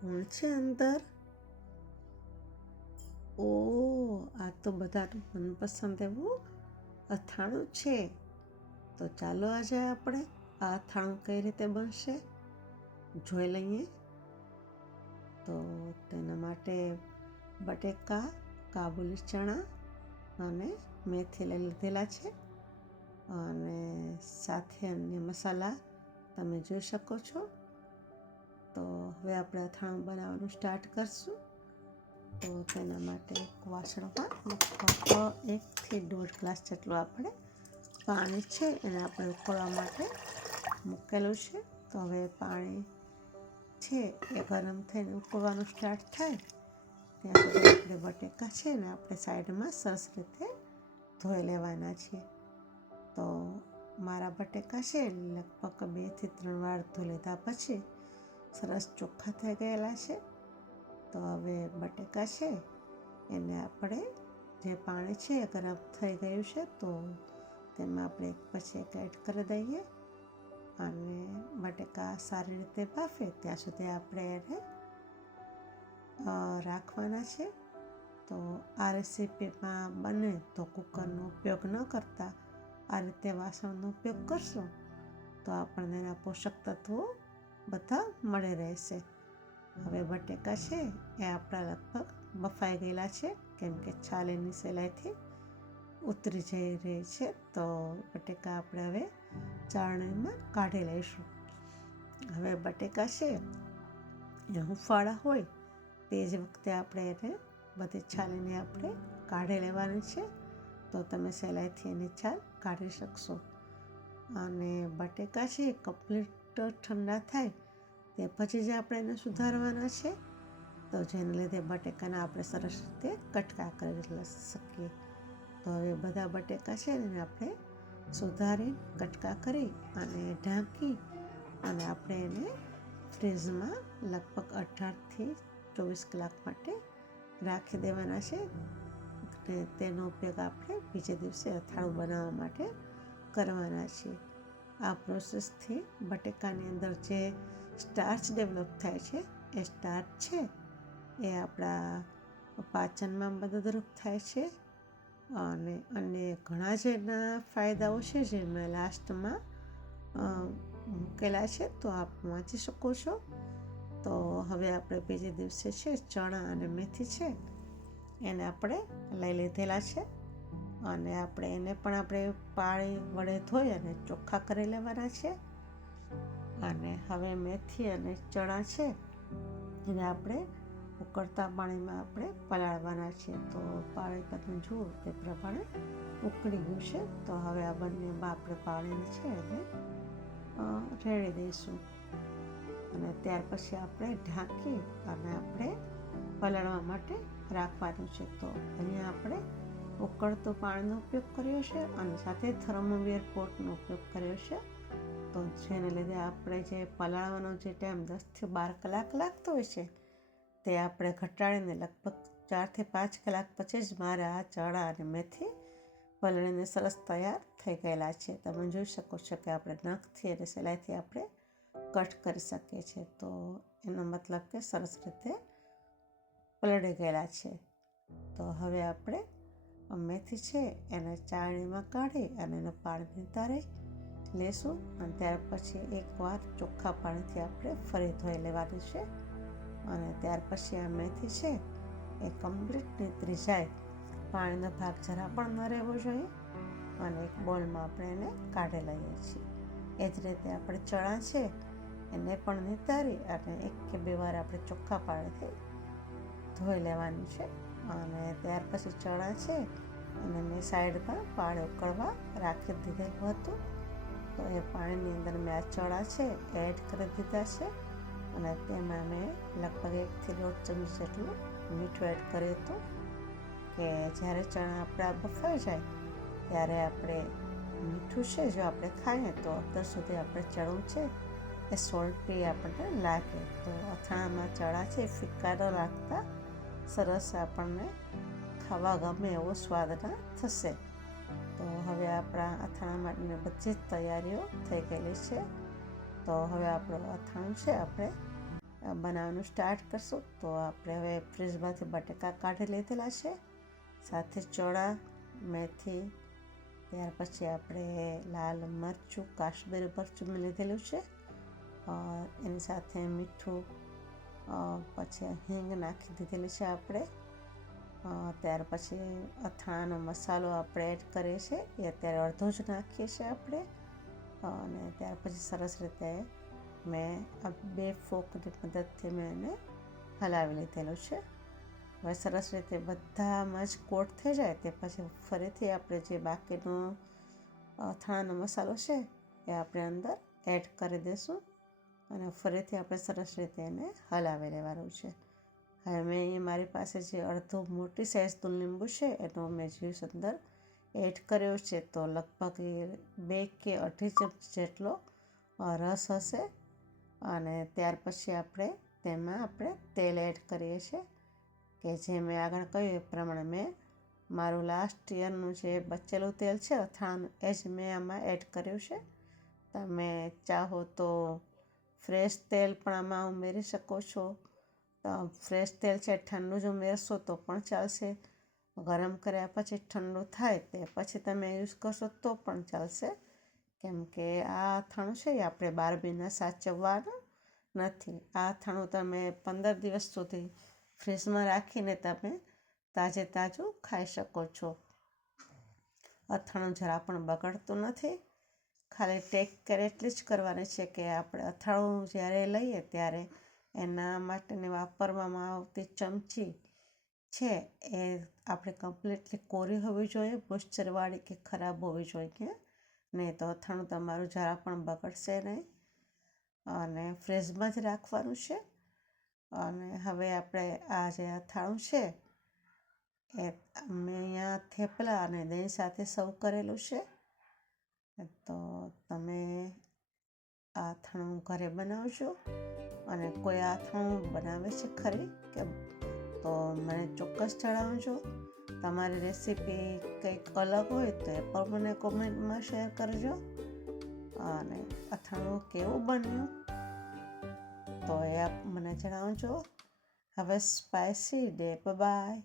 કોણ છે અંદર? ઓ, આ તો બધાનું મનપસંદ એવું અથાણું છે. તો ચાલો આજે આપણે આ અથાણું કઈ રીતે બનશે જોઈ લઈએ. તો તેના માટે બટેકા, કાબુલી ચણા અને મેથી લઈ લીધેલા છે અને સાથે અન્ય મસાલા તમે જોઈ શકો છો. તો હવે આપણે અથાણું બનાવવાનું સ્ટાર્ટ કરશું. તો તેના માટે એક વાસણમાં લગભગ 1 થી 1.5 ગ્લાસ જેટલું આપણે પાણી છે એને આપણે ઉકળવા માટે મૂકેલું છે. તો હવે પાણી છે એ ગરમ થઈને ઉકળવાનું સ્ટાર્ટ થાય ત્યાં સુધી આપણે બટેકા છે ને આપણે સાઈડમાં સરસ રીતે ધોઈ લેવાના છીએ. તો મારા બટેકા છે લગભગ 2 થી 3 વાર ધોઈ લીધા પછી સરસ ચોખ્ખા થઈ ગયેલા છે. તો હવે બટેકા છે એને આપણે જે પાણી છે એ ગરમ થઈ ગયું છે તો તેમાં આપણે એક પછી એક એડ કરી દઈએ અને બટેકા સારી રીતે બાફે ત્યાં સુધી આપણે એને રાખવાના છે. તો આ રેસીપીમાં બને તો કુકરનો ઉપયોગ ન કરતા આ રીતે વાસણનો ઉપયોગ કરશો તો આપણને એના પોષક તત્વો બધા મળી રહેશે. હવે બટેકા છે એ આપણા લગભગ બફાઈ ગયેલા છે કેમ કે છાલ એની સહેલાઈથી ઉતરી જઈ રહી છે. તો બટેકા આપણે હવે ચાળણીમાં કાઢી લઈશું. હવે બટેકા છે એ હુંફાળા હોય તે જ વખતે આપણે એને બધી છાલીને આપણે કાઢી લેવાની છે. તો તમે સહેલાઈથી એની છાલ કાઢી શકશો. અને બટેકા છે એ કમ્પ્લીટ ઠંડા થાય તે પછી જ આપણે એને સુધારવાના છે. તો જેને લીધે બટેકાના આપણે સરસ રીતે કટકા કરી શકીએ. તો હવે બધા બટેકા છે એને આપણે સુધારી કટકા કરી અને ઢાંકી અને આપણે એને ફ્રીઝમાં લગભગ 18 થી 24 કલાક માટે રાખી દેવાના છે. અને તેનો ઉપયોગ આપણે બીજે દિવસે અથાણું બનાવવા માટે કરવાના છીએ. આ પ્રોસેસથી બટેકાની અંદર જે સ્ટાર્ચ ડેવલપ થાય છે એ સ્ટાર્ચ છે એ આપણા પાચનમાં મદદરૂપ થાય છે અને અન્ય ઘણા જ એના ફાયદાઓ છે જે મેં લાસ્ટમાં મૂકેલા છે તો આપ વાંચી શકો છો. તો હવે આપણે બીજે દિવસે છે ચણા અને મેથી છે એને આપણે લઈ લીધેલા છે અને આપણે એને પણ આપણે પાણી વડે ધોઈ અને ચોખ્ખા કરી લેવાના છે. અને હવે મેથી અને ચણા છે એને આપણે ઉકળતા પાણીમાં આપણે પલાળવાના છે. તો પાણી તમે જુઓ તે પ્રમાણે ઉકળી ગયું છે. તો હવે આ બંનેમાં આપણે પાણીને છે એને રેડી દઈશું અને ત્યાર પછી આપણે ઢાંકી અને આપણે પલાળવા માટે રાખવાનું છે. તો અહીંયા આપણે ઉકળતું પાણીનો ઉપયોગ કર્યો છે અને સાથે થર્મોવેર પોટનો ઉપયોગ કર્યો છે. તો જેને લીધે આપણે જે પલાળવાનો જે ટાઈમ 10 થી 12 કલાક લાગતો હોય છે તે આપણે ઘટાડીને લગભગ 4 થી 5 કલાક પછી જ મારે આ ચણા અને મેથી પલળીને સરસ તૈયાર થઈ ગયેલા છે. તમે જોઈ શકો છો કે આપણે નખથી અને સહેલાઈથી આપણે કટ કરી શકીએ છીએ. તો એનો મતલબ કે સરસ રીતે પલળી ગયેલા છે. તો હવે આપણે મેથી છે એને ચાળણીમાં કાઢી અને એનું પાણી નિતારી લેશું અને ત્યાર પછી એકવાર ચોખ્ખા પાણીથી આપણે ફરી ધોઈ લેવાની છે અને ત્યાર પછી આ મેથી છે એ કમ્પ્લીટ નીતરી જાય. પાણીનો ભાગ જરા પણ ન રહેવો જોઈએ અને એક બોલમાં આપણે એને કાઢી લઈએ છીએ. એ જ રીતે આપણે ચણા છે એને પણ નિતારી અને 1 કે 2 વાર આપણે ચોખ્ખા પાણીથી ધોઈ લેવાનું છે. અને ત્યાર પછી ચણા છે અને મેં સાઈડમાં પાણી ઉકળવા રાખી દીધેલું હતું. તો એ પાણીની અંદર મેં આ ચણા છે એડ કરી દીધા છે અને તેમાં મેં લગભગ 1 થી 1.5 ચમચી જેટલું મીઠું એડ કર્યું હતું કે જ્યારે ચણા આપણા બફાઈ જાય ત્યારે આપણે મીઠું છે જો આપણે ખાઈએ તો અત્યાર સુધી આપણે ચણું છે એ સોલ્ટી આપણને લાગે. તો અથાણામાં ચણા છે ફિક્કા ન રાખતા સરસ આપણને ખાવા ગમે એવો સ્વાદના થશે. તો હવે આપણા અથાણા માટેની બધી જ તૈયારીઓ થઈ ગયેલી છે. તો હવે આપણું અથાણું છે આપણે બનાવવાનું સ્ટાર્ટ કરશું. તો આપણે હવે ફ્રીજમાંથી બટાકા કાઢી લીધેલા છે, સાથે ચણા, મેથી, ત્યાર પછી આપણે લાલ મરચું, કાશ્મીરી મરચું મેં લીધેલું છે, એની સાથે મીઠું, પછી હિંગ નાખી દીધેલી છે આપણે. ત્યાર પછી અથાણાનો મસાલો આપણે એડ કરીએ છીએ, એ અત્યારે અડધો જ નાખીએ છીએ આપણે. અને ત્યાર પછી સરસ રીતે મેં આ 2 ફોકની મદદથી મેં એને હલાવી લીધેલું છે. હવે સરસ રીતે બધામાં જ કોટ થઈ જાય તે પછી ફરીથી આપણે જે બાકીનો અથાણાનો મસાલો છે એ આપણે અંદર એડ કરી દઈશું અને ફરીથી આપણે સરસ રીતે એને હલાવી લેવાનું છે. હવે મેં અહીં મારી પાસે જે અડધો મોટી સાઇઝનું લીંબુ છે એનો મેં જ્યુસ અંદર એડ કર્યો છે. તો લગભગ 2 કે 2.5 ચમચી જેટલો રસ હશે. અને ત્યાર પછી તેમાં આપણે તેલ એડ કરીએ છીએ કે જે મેં આગળ કહ્યું એ પ્રમાણે મેં મારું લાસ્ટ યરનું જે બચેલું તેલ છે અથાણાનું એ જ મેં આમાં એડ કર્યું છે. તમે ચાહો તો ફ્રેશ તેલ પણ આમાં ઉમેરી શકો છો. ફ્રેશ તેલ છે ઠંડુ જ ઉમેરશો તો પણ ચાલશે. ગરમ કર્યા પછી ઠંડુ થાય તે પછી તમે યુઝ કરશો તો પણ ચાલશે, કેમ કે આ અથાણું છે એ આપણે 12 મહિના સાચવવાનું નથી. આ અથાણું તમે 15 દિવસ સુધી ફ્રીજમાં રાખીને તમે તાજે તાજું ખાઈ શકો છો. અથાણું જરા પણ બગડતું નથી. ખાલી ટેક કેર એટલી જ કરવાની છે કે આપણે અથાણું જ્યારે લઈએ ત્યારે એના માટેની વાપરવામાં આવતી ચમચી છે એ આપણે કમ્પ્લીટલી કોરી હોવી જોઈએ, મોઇશ્ચરવાળી કે ખરાબ હોવી જોઈએ નહીં, તો અથાણું તમારું જરા પણ બગડશે નહીં. અને ફ્રીજમાં જ રાખવાનું છે. અને હવે આપણે આ જે અથાણું છે એ મેં અહીંયા થેપલા અને દહીં સાથે સર્વ કરેલું છે. તો તમે આ અથાણું ઘરે બનાવજો અને કોઈ આ અથાણું બનાવે છે ખરી કે તો મને ચોક્કસ જણાવજો. તમારી રેસીપી કંઈક અલગ હોય તો એ પણ મને કોમેન્ટમાં શેર કરજો. અને અથાણું કેવું બન્યું તો એ મને જણાવજો. હવે સ્પાઇસી ડે. બાય.